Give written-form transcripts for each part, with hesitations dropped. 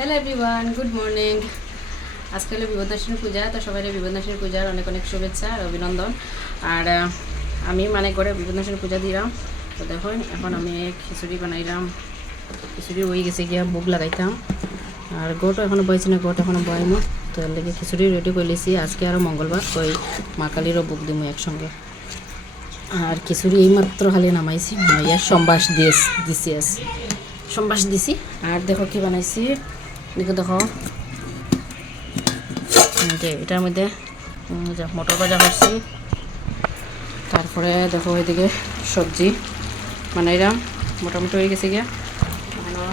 Hello everyone, good morning. আজকে হলো বিপদাসিনী পূজা, তো সবাই বিপদাসিনী পূজার অনেক অনেক শুভেচ্ছা আর অভিনন্দন। আর আমি মানে করে বিপদাসিনী পূজা দিলাম। তো দেখুন এখন আমি খিচুড়ি বানাইলাম। খিচুড়ি হয়ে গেছে গিয়া ভোগ লাগাইতাম। আর গোটও এখনও বইছি না, গোট এখনও বয়নো। তো এর লেগে খিচুড়ি রেডি করে লিছি। আজকে আরও মঙ্গলবার, তো এই মা কালীরও ভোগ দিমু একসঙ্গে। আর খিচুড়ি এইমাত্র খালি নামাইছি, নামাইয়া সম্বাস দিছি সম্বাস দিছি। আর দেখো কি বানাইছি, দেখো যে এটার মধ্যে মটর ভাজা করছি। তারপরে দেখো ওইদিকে সবজি বানাইলাম, মোটামুটি হয়ে গেছে গিয়া। এখনও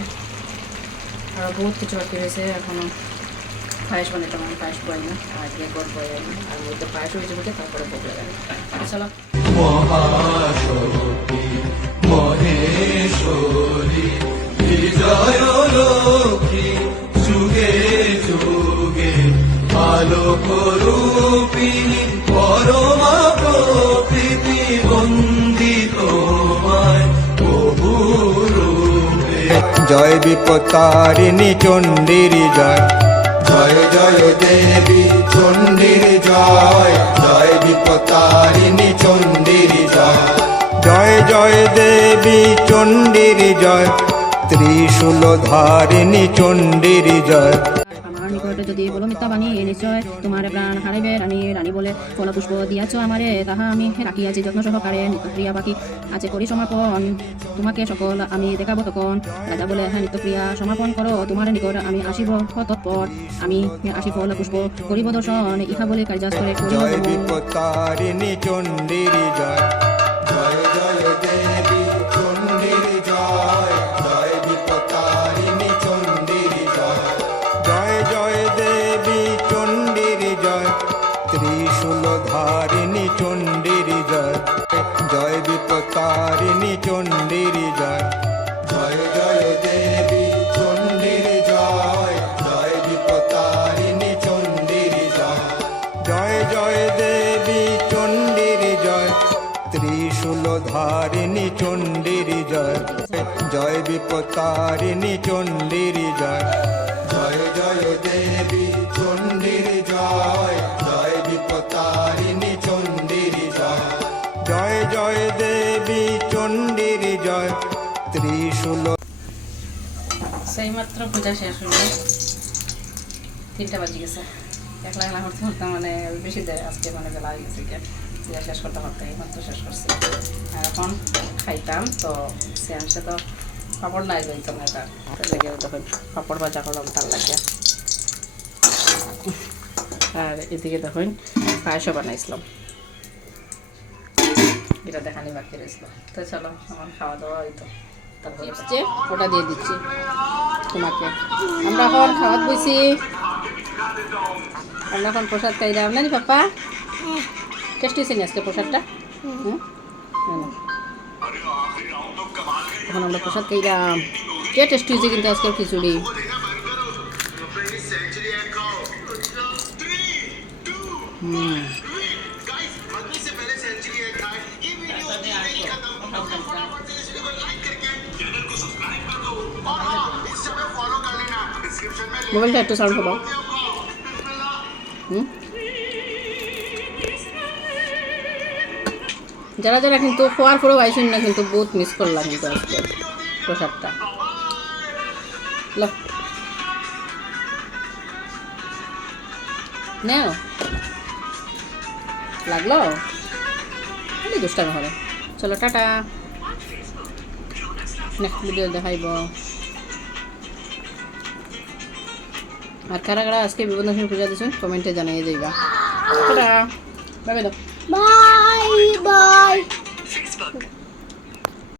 আরও বহুত কিছু বাকি রয়েছে। এখনও পায়েস বানাইতাম, আমি পায়েস বই না, আজকে গড় বই না। আর মধ্যে পায়েস হয়েছে বলতে তারপরে ভোগ লাগাই। চলো মহেশ্বরী বিজয় লক্ষ্মী যুগে যুগে আলোক রূপিণী পরমা প্রকৃতি বন্দিত বহু রূপে। জয় বিপত্তারিণী চণ্ডীর জয়, জয় জয় দেবী চণ্ডীর জয়, জয় বিপত্তারিণী চণ্ডীর জয়, জয় জয় দেবী চণ্ডীর জয়, ত্রিশূলধারিণী চণ্ডীর জয়। আমার নিকটে যদি বলো মিথ্যা বাণী, নিশ্চয় তোমার প্রাণ হারাইবে। রানী রানী বলে ফল পুষ্প দিয়াছ আমারে, তাহা আমি রাখিয়াছি যত্ন সহকারে। নিত্যপ্রিয়া পাখি আছে করি সমর্পণ, তোমাকে সকল আমি দেখাবো তখন। রাজা বলে হ্যাঁ নিত্যপ্রিয়া সমর্পণ করো, তোমার নিকট আমি আসিব তৎপর। আমি আসি ফল পুষ্প করিব দর্শন, ইহা বলে কার্যাস করে জয় বিপত্তারিণী চণ্ডীর জয়, জয় জয় দেবী চণ্ডীর জয়, জয় বিপত্তারিণী চণ্ডীর জয়, জয় জয় দেবী চণ্ডীর জয়, ত্রিশূলধারিণী চণ্ডীর জয়, জয় বিপত্তারিণী চণ্ডীর জয়, জয় জয় দেবী চণ্ডীর জয়, জয় বিপত্তারিণী চণ্ডীর জয়, জয় জয় দেবী চণ্ডীর জয়, ত্রিশূলধারিণী চণ্ডীর জয়, জয় বিপত্তারিণী চণ্ডীর জয়, জয় জয় দেবী চণ্ডীর জয়, জয় বিপত্তারিণী চণ্ডীর জয়, জয় জয় দেবী চণ্ডীর জয়, ত্রিশূল। সেইমাত্র পূজা শেষ হলো, 3টা বাজে গেছে। একলা একলা করতে করতে মানে বেশি দেয় আজকে, মানে বেলা হয়ে গেছে গিয়ে পূজা শেষ করতে করতে এইমাত্র শেষ করছি। আর এখন খাইতাম, তো সেন্সে তো পাপড় নাই লইতাম না, তার লেগে তখন পাপড় ভাজা করলাম তার লাগিয়া। আর এদিকে দেখুন পায়েসও বানাইছিলাম, এটা দেখানি বাকি রয়েছিল। তো চলো আমার খাওয়া দাওয়া হইতো, তারপরে ওটা দিয়ে দিচ্ছি তোমাকে। আমরা এখন খাওয়াত বইছি, আমরা এখন প্রসাদ খাইলাম না পাপা? টেস্ট হয়েছে নি আজকে প্রসাদটা? এখন আমরা প্রসাদ খাইলাম, কে টেস্ট হয়েছে কিন্তু আজকের খিচুড়ি। মোবাইলটা একটু সাউন্ড হলো। যারা যারা কিন্তু খোয়ার পরেও আইসুন না, কিন্তু বহুত মিস করলাম কিন্তু আজকে প্রসাদটা। নেও লাগলো দুষ্টামি হবে। চলো টাটা, নেক্সট ভিডিও দেখাইব। আর কারা কারা আজকে বিপদাসিনী পূজা দিচ্ছেন কমেন্টে জানিয়ে যাইবা। টাটা, বাই বাই দাও, বাই বাই।